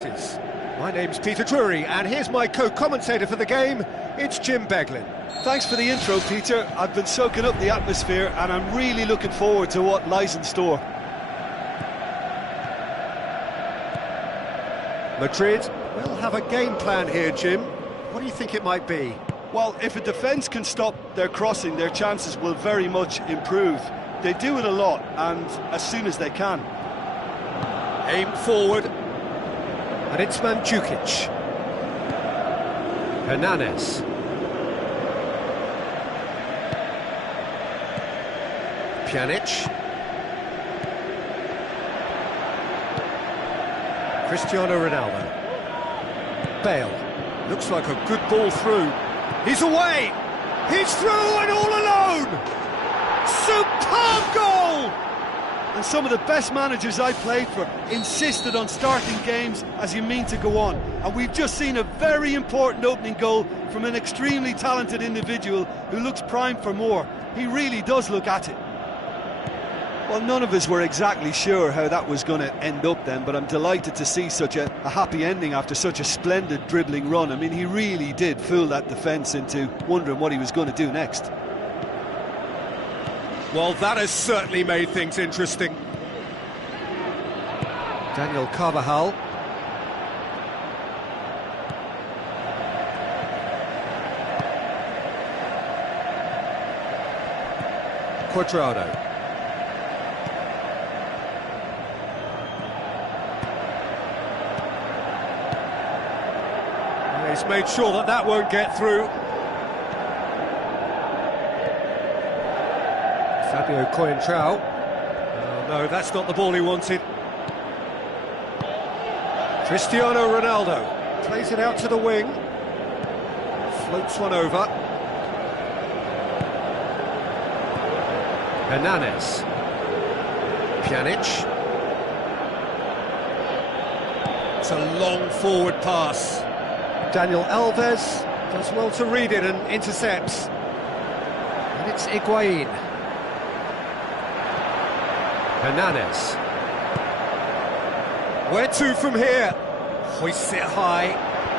My name's Peter Drury, and here's my co-commentator for the game, it's Jim Beglin. Thanks for the intro, Peter. I've been soaking up the atmosphere, and I'm really looking forward to what lies in store. Madrid will have a game plan here, Jim. What do you think it might be? Well, if a defence can stop their crossing, their chances will very much improve. They do it a lot, and as soon as they can. Aim forward. And it's Mandzukic. Hernandez. Pjanic. Cristiano Ronaldo. Bale. Looks like a good ball through. He's away! He's through and all alone! Superb goal! And some of the best managers I played for insisted on starting games as you mean to go on. And we've just seen a very important opening goal from an extremely talented individual who looks primed for more. He really does look at it. Well, none of us were exactly sure how that was going to end up then, but I'm delighted to see such a happy ending after such a splendid dribbling run. I mean, he really did fool that defence into wondering what he was going to do next. Well, that has certainly made things interesting. Daniel Carvajal. Cuadrado. He's made sure that that won't get through. Fabio Coentrao. Oh, no, that's not the ball he wanted. Cristiano Ronaldo plays it out to the wing. Floats one over. Hernandez. Pjanic. It's a long forward pass. Daniel Alves does well to read it and intercepts. And it's Higuain. Hernandez. Where to from here? Hoists it high.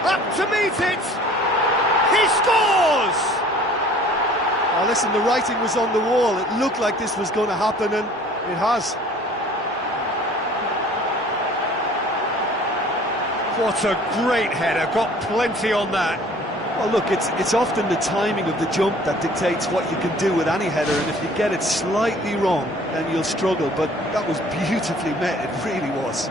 Up to meet it! He scores! Now listen, the writing was on the wall. It looked like this was going to happen, and it has. What a great header, got plenty on that. Well, look, it's often the timing of the jump that dictates what you can do with any header, and if you get it slightly wrong, then you'll struggle, but that was beautifully met, it really was.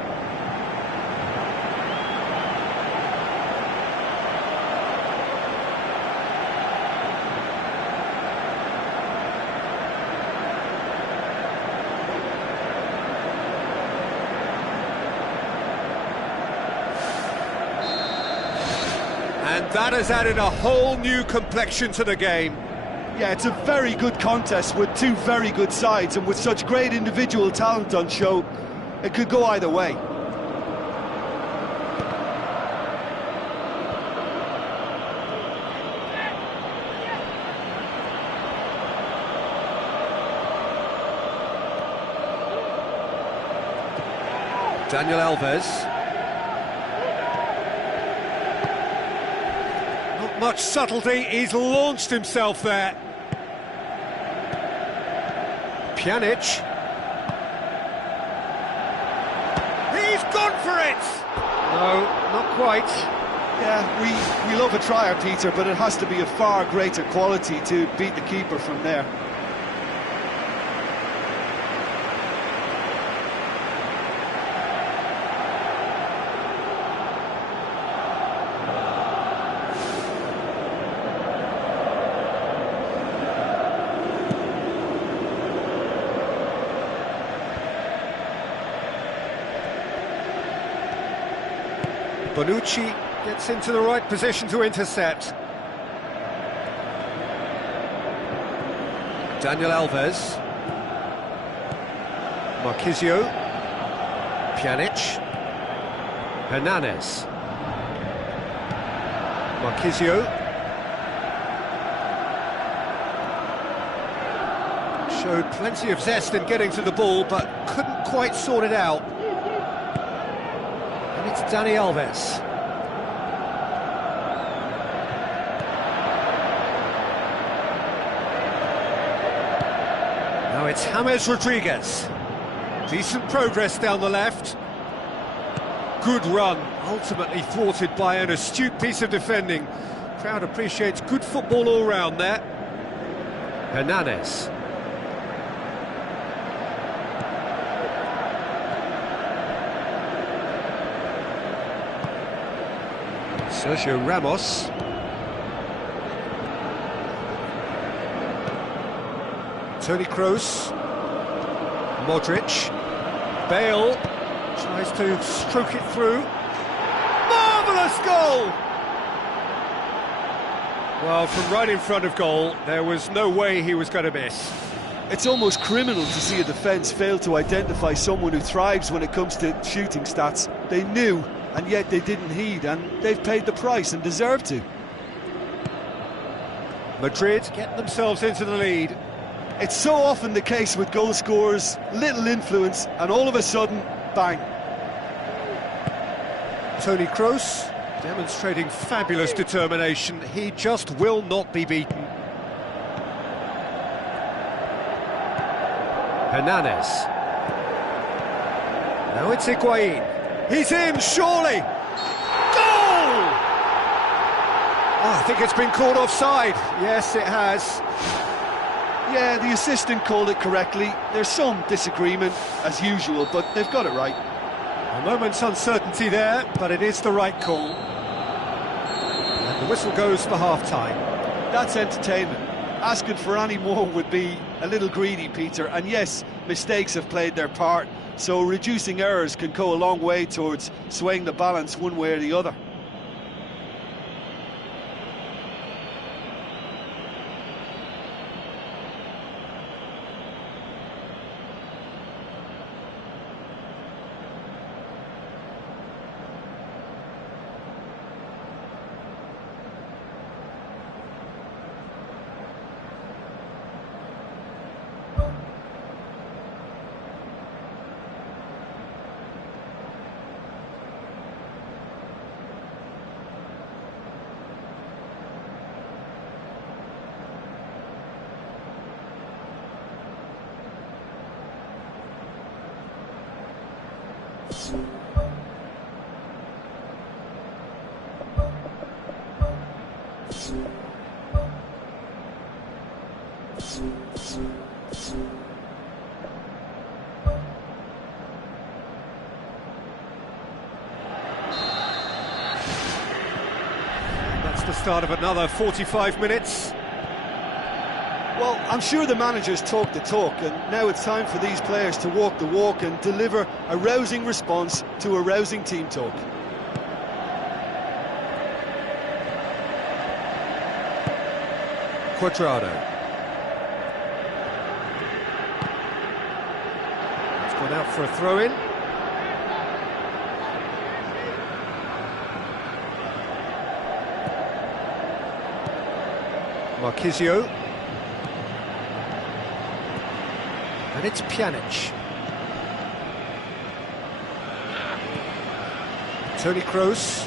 And that has added a whole new complexion to the game. Yeah, it's a very good contest with two very good sides, and with such great individual talent on show, it could go either way. Daniel Alves. Not much subtlety, he's launched himself there. Pjanic. He's gone for it! No, not quite. Yeah, we love a trier, Peter, but it has to be a far greater quality to beat the keeper from there. Bonucci gets into the right position to intercept. Daniel Alves. Marquisio. Pjanic. Hernandez. Marquisio. Showed plenty of zest in getting to the ball, but couldn't quite sort it out. And it's Dani Alves. Now it's James Rodriguez. Decent progress down the left. Good run, ultimately thwarted by an astute piece of defending. Crowd appreciates good football all round there. Hernandez. Sergio Ramos. Toni Kroos. Modric. Bale tries to stroke it through. Marvellous goal! Well, from right in front of goal, there was no way he was going to miss. It's almost criminal to see a defence fail to identify someone who thrives when it comes to shooting stats. They knew, and yet they didn't heed, and they've paid the price and deserve to. Madrid get themselves into the lead. It's so often the case with goal scorers, little influence, and all of a sudden, bang. Toni Kroos demonstrating fabulous determination. He just will not be beaten. Hernandez. Now it's Higuain. He's in, surely! Goal! Oh, I think it's been called offside. Yes, it has. Yeah, the assistant called it correctly. There's some disagreement, as usual, but they've got it right. A moment's uncertainty there, but it is the right call. And the whistle goes for half-time. That's entertainment. Asking for any more would be a little greedy, Peter. And yes, mistakes have played their part, so reducing errors can go a long way towards swaying the balance one way or the other. That's the start of another 45 minutes. Well, I'm sure the managers talk the talk, and now it's time for these players to walk the walk and deliver a rousing response to a rousing team talk. Cuadrado. It's gone out for a throw-in. Marquisio. And it's Pjanic. Toni Kroos.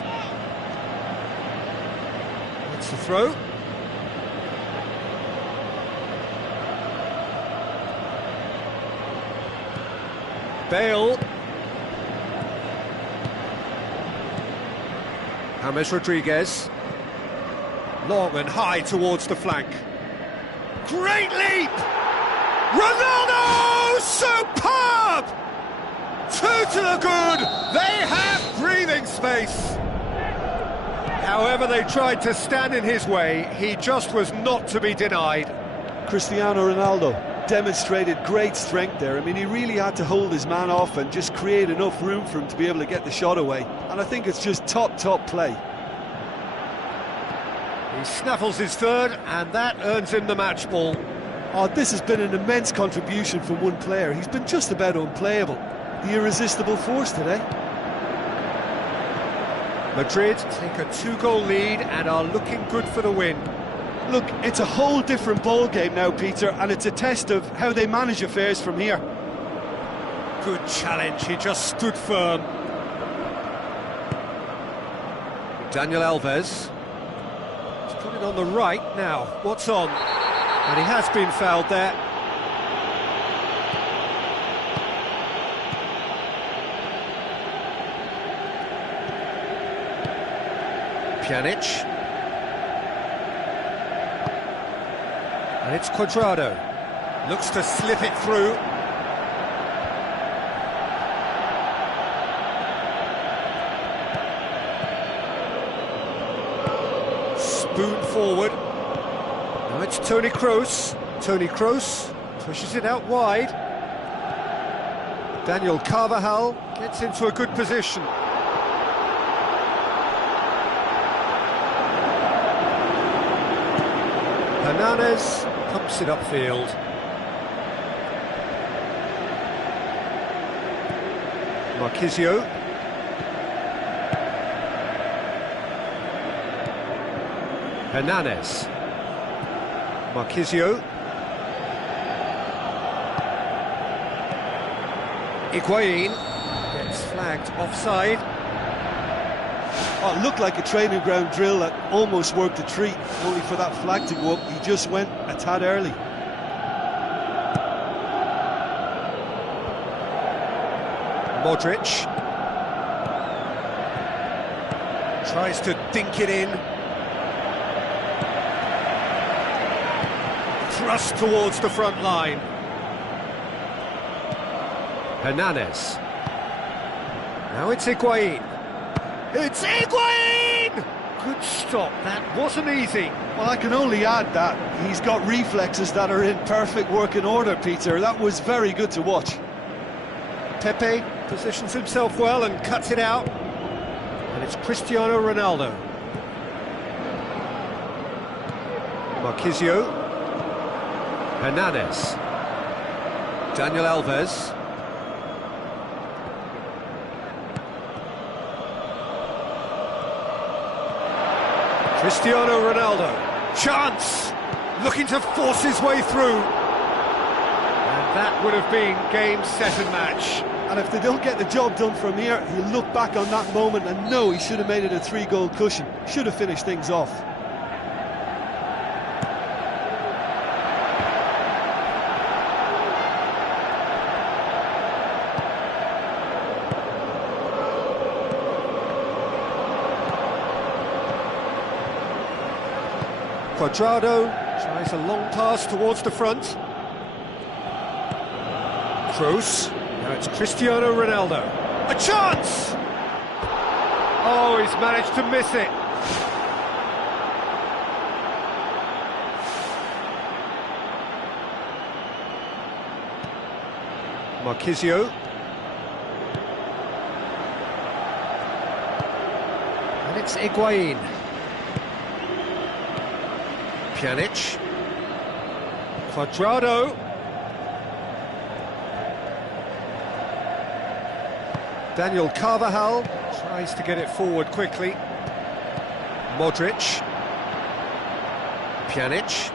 That's the throw. Bale. James Rodriguez. Long and high towards the flank. Great leap! Ronaldo! Superb! Two to the good! They have breathing space! However they tried to stand in his way, he just was not to be denied. Cristiano Ronaldo demonstrated great strength there. I mean, he really had to hold his man off and just create enough room for him to be able to get the shot away. And I think it's just top play. He snaffles his third, and that earns him the match ball. Oh, this has been an immense contribution from one player. He's been just about unplayable. The irresistible force today. Madrid take a 2-goal lead and are looking good for the win. Look, it's a whole different ball game now, Peter, and it's a test of how they manage affairs from here. Good challenge, he just stood firm. Daniel Alves. He's put it on the right now. What's on? And he has been fouled there. Pjanic. And it's Cuadrado. Looks to slip it through. Spoon forward. Now it's Toni Kroos. Toni Kroos pushes it out wide. Daniel Carvajal gets into a good position. Hernandez pumps it upfield. Marquisio. Hernandez. Marquisio. Higuain gets flagged offside. Oh, it looked like a training ground drill that almost worked a treat, only for that flag to go up. He just went a tad early. Modric tries to dink it in. Thrust towards the front line. Hernandez. Now it's Higuain. It's Higuain! Good stop, that wasn't easy. Well, I can only add that he's got reflexes that are in perfect working order, Peter. That was very good to watch. Pepe positions himself well and cuts it out. And it's Cristiano Ronaldo. Marquisio. Hernandez. Daniel Alves. Cristiano Ronaldo. Chance! Looking to force his way through. And that would have been game, set and match. And if they don't get the job done from here, he'll look back on that moment and know he should have made it a 3-goal cushion. Should have finished things off. Cuadrado tries a long pass towards the front. Kroos. Now it's Cristiano Ronaldo. A chance! Oh, he's managed to miss it. Marquisio. And it's Higuain. Pjanic. Cuadrado. Daniel Carvajal tries to get it forward quickly. Modric. Pjanic.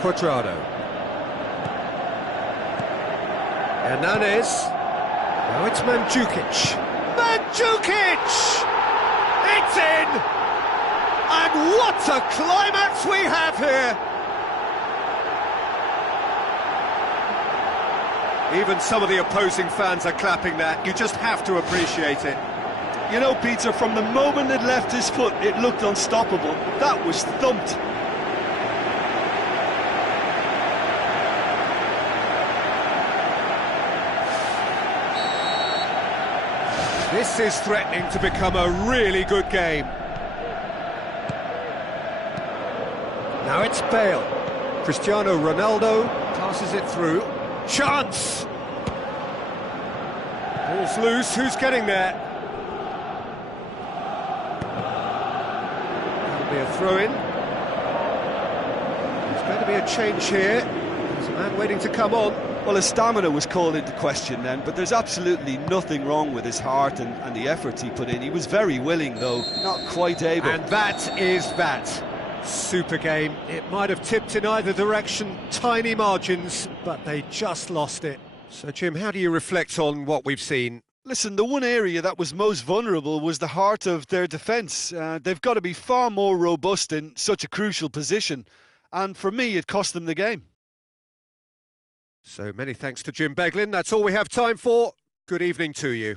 Cuadrado. Hernandez. Now it's Mandzukic. Mandzukic! It's in! And what a climax we have here! Even some of the opposing fans are clapping that. You just have to appreciate it. You know, Peter, from the moment it left his foot, it looked unstoppable. That was thumped. This is threatening to become a really good game. Now it's Bale. Cristiano Ronaldo passes it through. Chance! Ball's loose, who's getting there? That'll be a throw-in. There's going to be a change here. There's a man waiting to come on. Well, his stamina was called into question then, but there's absolutely nothing wrong with his heart and the efforts he put in. He was very willing, though, not quite able. And that is that. Super game. It might have tipped in either direction, tiny margins, but they just lost it. So, Jim, how do you reflect on what we've seen? Listen, the one area that was most vulnerable was the heart of their defence. They've got to be far more robust in such a crucial position. And for me, it cost them the game. So many thanks to Jim Beglin. That's all we have time for. Good evening to you.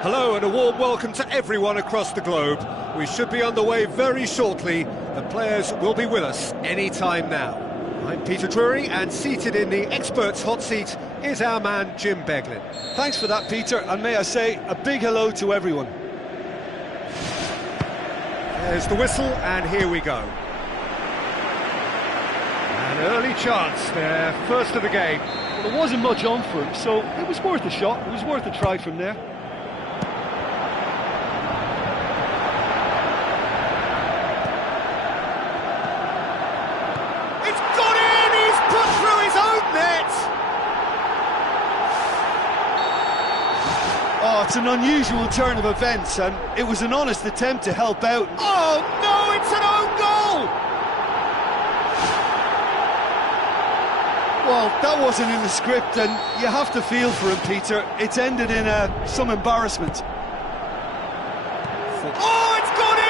Hello and a warm welcome to everyone across the globe. We should be on the way very shortly. The players will be with us any time now. I'm Peter Drury, and seated in the experts' hot seat is our man Jim Beglin. Thanks for that, Peter, and may I say a big hello to everyone. There's the whistle, and here we go. An early chance there, first of the game. Well, there wasn't much on for him, so it was worth a shot. It was worth a try from there. Oh, it's an unusual turn of events, and it was an honest attempt to help out. Oh no, it's an own goal! Well, that wasn't in the script, and you have to feel for him, Peter. It's ended in some embarrassment. Oh, it's gone in!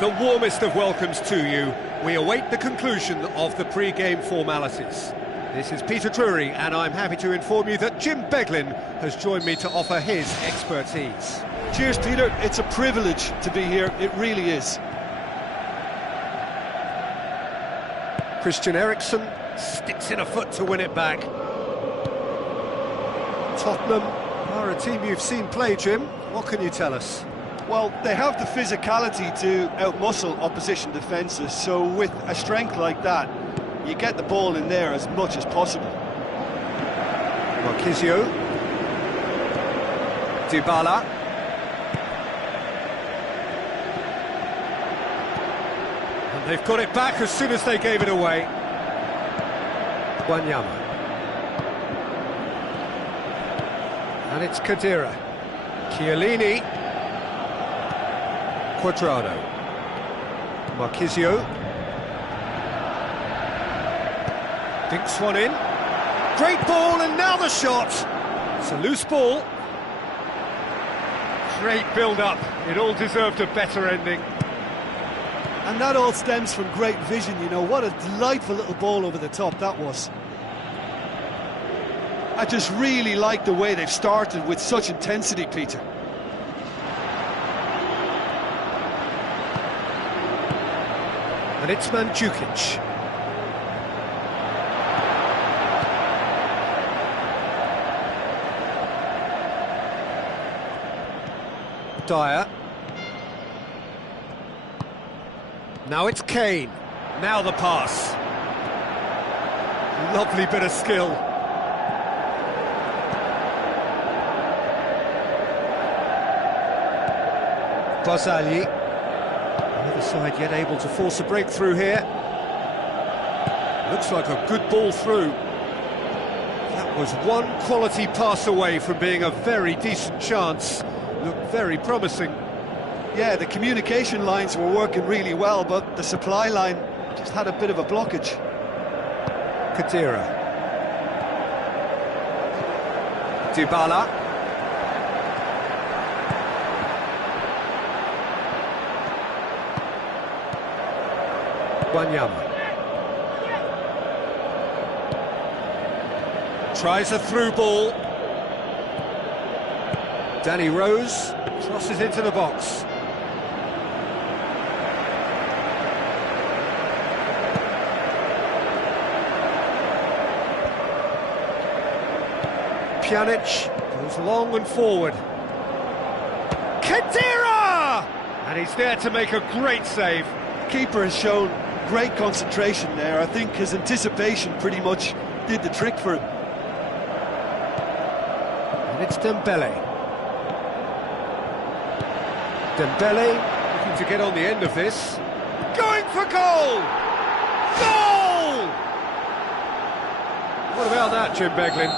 The warmest of welcomes to you. We await the conclusion of the pre-game formalities. This is Peter Drury, and I'm happy to inform you that Jim Beglin has joined me to offer his expertise. Cheers, Peter. It's a privilege to be here. It really is. Christian Eriksen sticks in a foot to win it back. Tottenham are a team you've seen play, Jim. What can you tell us? Well, they have the physicality to outmuscle opposition defences, so with a strength like that, you get the ball in there as much as possible. Marquisio. Dybala. And they've got it back as soon as they gave it away. Wanyama. And it's Khedira. Chiellini. Quadrado. Marquisio. Dinks one in. Great ball, and now the shot. It's a loose ball. Great build-up. It all deserved a better ending. And that all stems from great vision, you know. What a delightful little ball over the top that was. I just really like the way they've started with such intensity, Peter. And it's Mandzukic. Dyer. Now it's Kane. Now the pass. Lovely bit of skill. Bozali. The other side yet able to force a breakthrough here. Looks like a good ball through. That was one quality pass away from being a very decent chance. Looked very promising. Yeah, the communication lines were working really well, but the supply line just had a bit of a blockage. Kadira. Dybala. Wanyama. Tries a through ball. Danny Rose crosses into the box. Pjanic goes long and forward. Kadira! And he's there to make a great save. Keeper has shown great concentration there. I think his anticipation pretty much did the trick for him. And it's Dembele. Dembele looking to get on the end of this. Going for goal! Goal! What about that, Jim Beglin?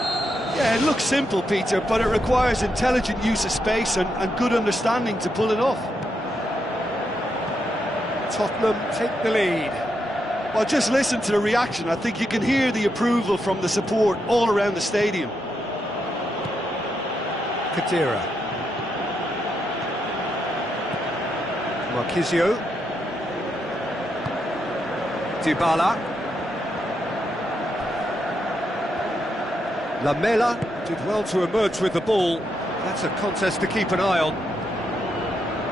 Yeah, it looks simple, Peter, but it requires intelligent use of space and good understanding to pull it off. Tottenham take the lead. Well, just listen to the reaction. I think you can hear the approval from the support all around the stadium. Kadira. Marquisio. Dybala. Lamela did well to emerge with the ball. That's a contest to keep an eye on.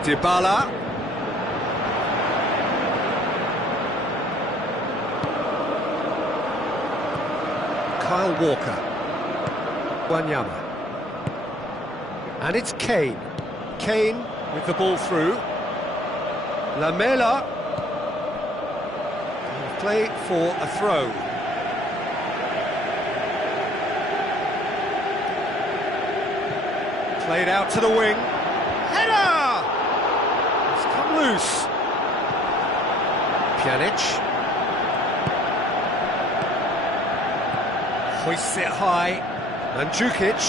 Dybala. Kyle Walker. Wanyama. And it's Kane. Kane with the ball through. Lamela. Play for a throw. Played out to the wing. Header! It's come loose. Pjanic. Hoists it high. And Djukic.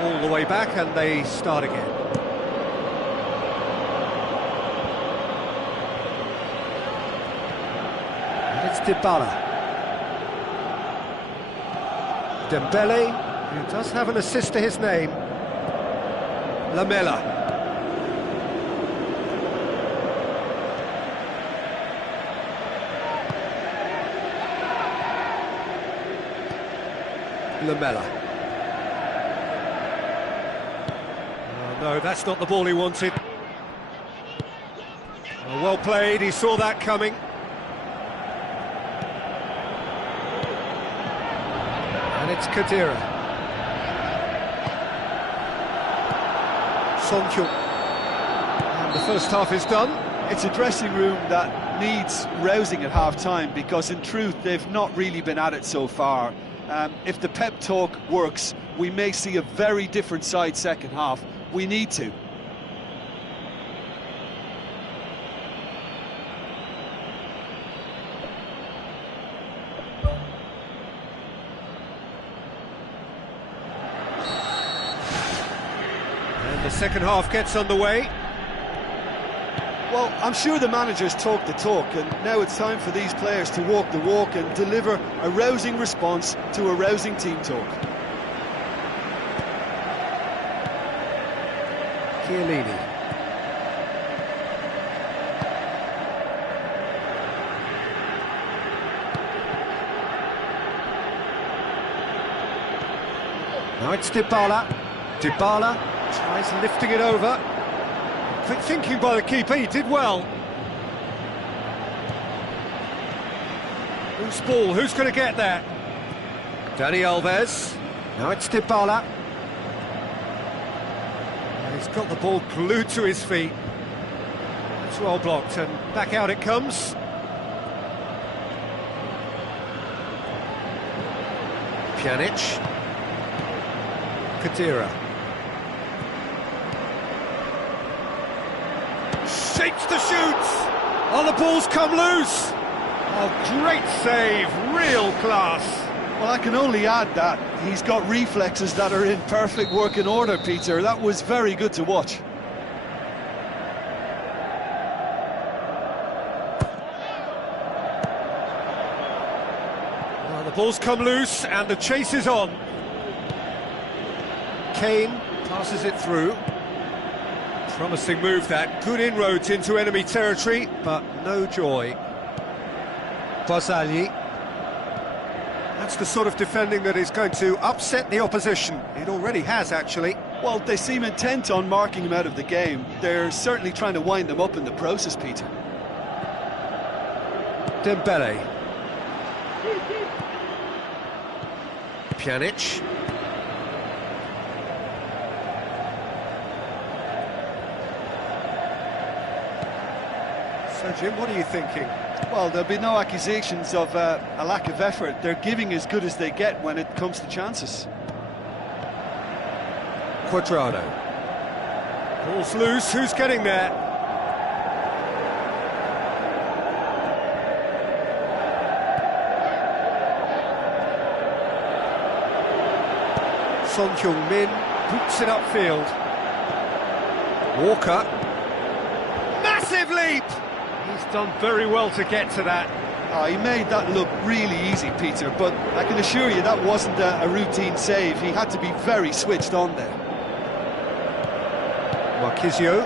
All the way back, and they start again. And it's Dybala. Dembele, who does have an assist to his name. Lamela. Lamela. Oh, no, that's not the ball he wanted. Oh, well played, he saw that coming. And it's Kadira. Sonkyo. And the first half is done. It's a dressing room that needs rousing at half-time, because in truth they've not really been at it so far. If the pep talk works, we may see a very different side second half. We need to. And the second half gets underway. Well, I'm sure the managers talk the talk, and now it's time for these players to walk the walk and deliver a rousing response to a rousing team talk. Chiellini. Now it's Dybala. Dybala tries lifting it over. Quick thinking by the keeper, he did well. Whose ball? Who's going to get that? Dani Alves. Now it's Dybala. He's got the ball glued to his feet. It's well blocked, and back out it comes. Pjanic. Shapes the shoots. Oh, the ball's come loose. Oh, great save, real class. Well, I can only add that he's got reflexes that are in perfect working order, Peter. That was very good to watch. Well, the ball's come loose and the chase is on. Kane passes it through. Promising move that, good inroads into enemy territory, but no joy. Barzagli. That's the sort of defending that is going to upset the opposition. It already has, actually. Well, they seem intent on marking him out of the game. They're certainly trying to wind him up in the process, Peter. Dembele. Pjanic. So, Jim, what are you thinking? Well, there'll be no accusations of a lack of effort. They're giving as good as they get when it comes to chances. Cuadrado. Ball's loose, who's getting there? Son Heung-min boots it upfield. Walker. Massive leap! He's done very well to get to that. Oh, he made that look really easy, Peter, but I can assure you that wasn't a routine save. He had to be very switched on there. Marquisio.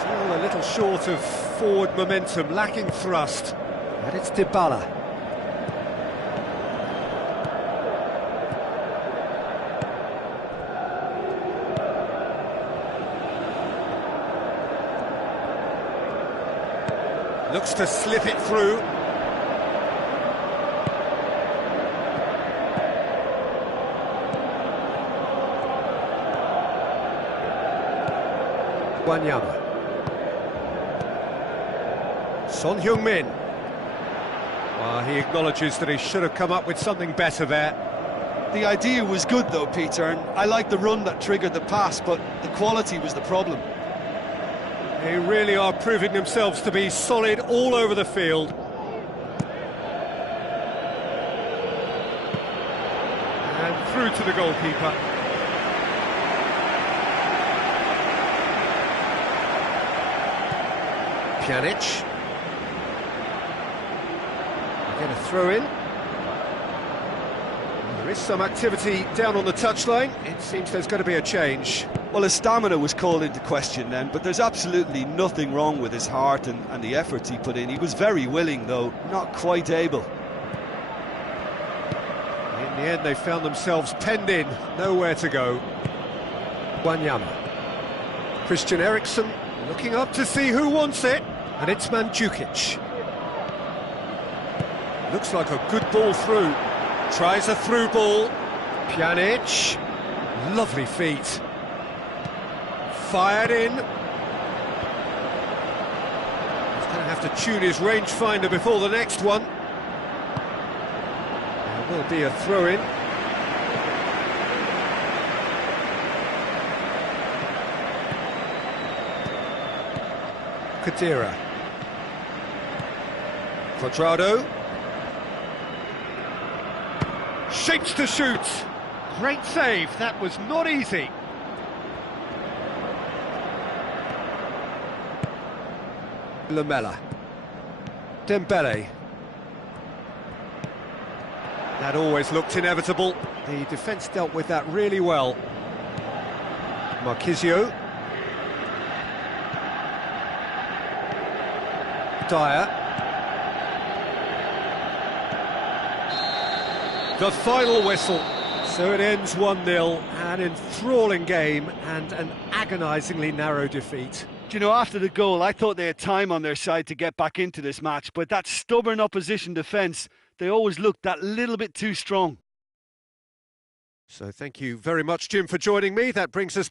Still a little short of forward momentum, lacking thrust. And it's Dybala. Looks to slip it through. Wanyama. Son Heung-min. Well, he acknowledges that he should have come up with something better there. The idea was good though, Peter, and I like the run that triggered the pass, but the quality was the problem. They really are proving themselves to be solid all over the field. And through to the goalkeeper. Pjanic. Get a throw in. There is some activity down on the touchline. It seems there's going to be a change. Well, his stamina was called into question then, but there's absolutely nothing wrong with his heart and the efforts he put in. He was very willing, though, not quite able. In the end, they found themselves penned in, nowhere to go. Wanyama. Christian Eriksen looking up to see who wants it, and it's Mandzukic. Looks like a good ball through. Tries a through ball. Pjanic. Lovely feet. Fired in. He's going to have to tune his rangefinder before the next one. There will be a throw-in. Kadira. Cuadrado. Shapes to shoot. Great save. That was not easy. Lamela. Dembele. That always looked inevitable. The defence dealt with that really well. Marquisio. Dyer. The final whistle. So it ends 1-0, an enthralling game and an agonisingly narrow defeat. Do you know, after the goal, I thought they had time on their side to get back into this match, but that stubborn opposition defence, they always looked that little bit too strong. So thank you very much, Jim, for joining me. That brings us